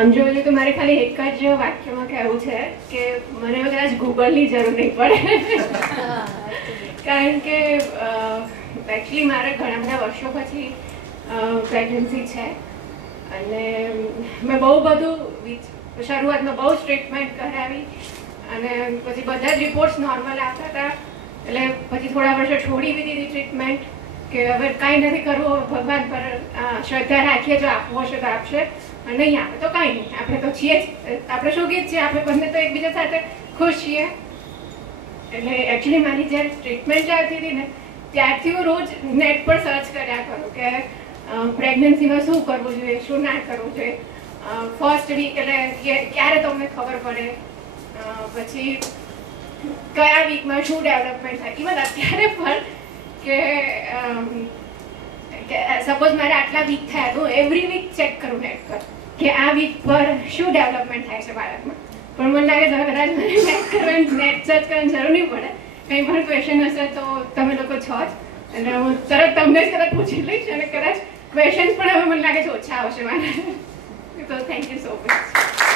આમ જોઈએ તો મારે ખાલી એક જ વાક્યમાં કહેવું છે કે મને કદાચ ગૂગલની જરૂર નહીં પડે, કારણ કે એકચ્યુઅલી મારે ઘણા બધા વર્ષો પછી પ્રેગ્નન્સી છે અને મેં બહુ બધું શરૂઆતમાં બહુ જ ટ્રીટમેન્ટ કરાવી અને પછી બધા જ રિપોર્ટ્સ નોર્મલ આવતા હતા, એટલે પછી થોડા વર્ષો છોડી બી દીધી ટ્રીટમેન્ટ કે હવે કાંઈ નથી કરવું, ભગવાન પર શ્રદ્ધા રાખીએ, જો આપવો હશે તો આપશે, નહીં આપે તો કાંઈ નહીં, આપણે તો છીએ જ, આપણે શોખી જ છીએ, આપણે બંને તો એકબીજા સાથે ખુશ છીએ. એટલે એકચ્યુઅલી મારી જ્યારે ટ્રીટમેન્ટ ચાલતી હતી ને ત્યારથી હું રોજ નેટ પર સર્ચ કર્યા કરું કે પ્રેગ્નન્સીમાં શું કરવું જોઈએ, શું ના કરવું જોઈએ, ફર્સ્ટ વીક એટલે ક્યારે તમને ખબર પડે, પછી કયા વીકમાં શું ડેવલપમેન્ટ થાય, ઇવન અત્યારે પણ કે સપોઝ મારે આટલા વીક થયા તો એવરી વીક ચેક કરું નેટ પર કે આ વીક પર શું ડેવલપમેન્ટ થાય છે બાળકમાં. પણ મને લાગે છે કદાચ મને નેટ સર્ચ કરવાની જરૂર નહીં પડે, કંઈ પણ ક્વેશ્ચન હશે તો તમે લોકો છો જ, અને હું તરત તમને જ કદાચ પૂછી લઈશ અને કદાચ ક્વેશ્ચન્સ પણ હવે મને લાગે છે ઓછા આવશે મારે. તો થેન્ક યુ સો મચ.